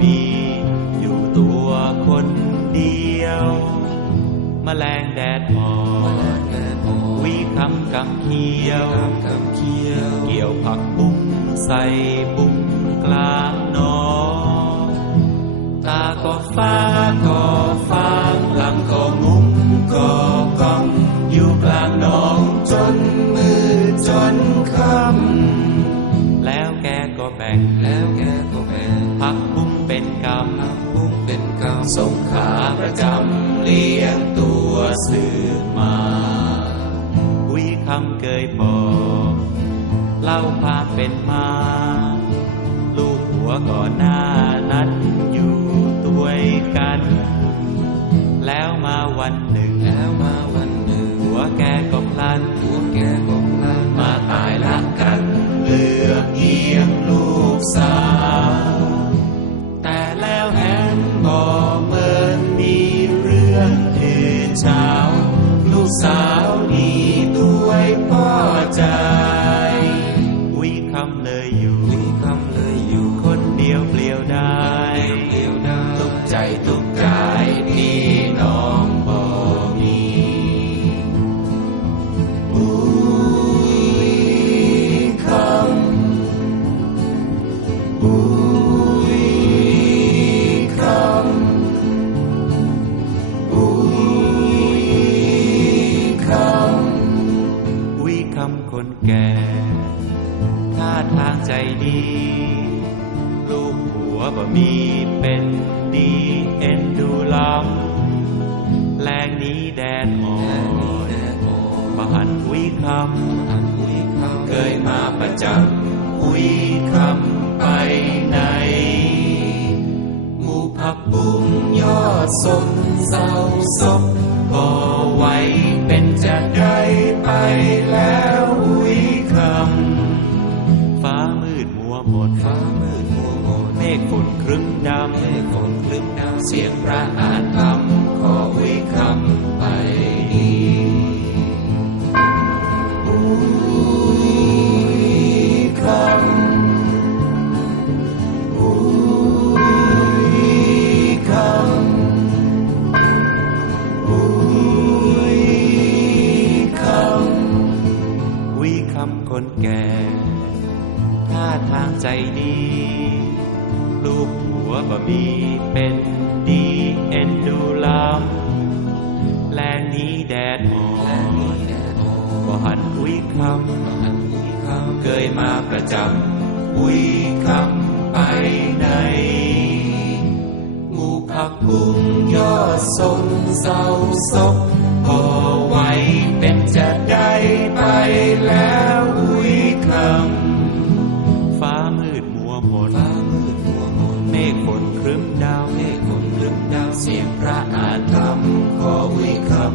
มีอยู่ตัวคนเดียวมแมลงแดดอ่อนวิคำกำเขียว เกี่ยวผักบุ้งใส่บุ้งกลางนอตาก็ฟ้าก็ฟางหลังก็งุ้งก็กอง อยู่กลางนองจนมือจนคำแล้วแกก็แบ่งแล้ว สืบมาวิคำเกยบอกเล่าความเป็นมา ลูกหัวก่อนหน้านั้นอยู่ด้วยกัน แล้วมาวันหนึ่งแล้วมาวันหนึ่ง หัวแกก็พลันหัวแกก็พลันมาตายรักกันเลือกเยียงลูกสาว แต่แล้วแหนบอก เช้า ลูกสาว ดี ลูกหัวบ่มีเป็นดีเอ็นดูลำแรงนี้แดดอ่อนี้นแดดอ่อนบหันอุ้ยคอันวิคำเคยมาประจำอุ้ยคำไปไหนหมูผักบุ้งยอดสมเศร้าศพก็ไว้เป็นจะได้ไปแล้ว หมดฟ้ามืดมัวหมดเมฆฝนครึ้มดำเมฆฝนคลึ้มดำเสียงพระอ่าน ใจดีลูกหัวบ่มีเป็นดีเอ็นดูลำแรงนี้แดดอ่อแค่นี้นแดดอ่อนบ่หันอุ้ยคอันวิคำำเคยมาประจำอุ้ยคำไปไหนหมูผักบุ้งยอดสนเศร้าศพพอ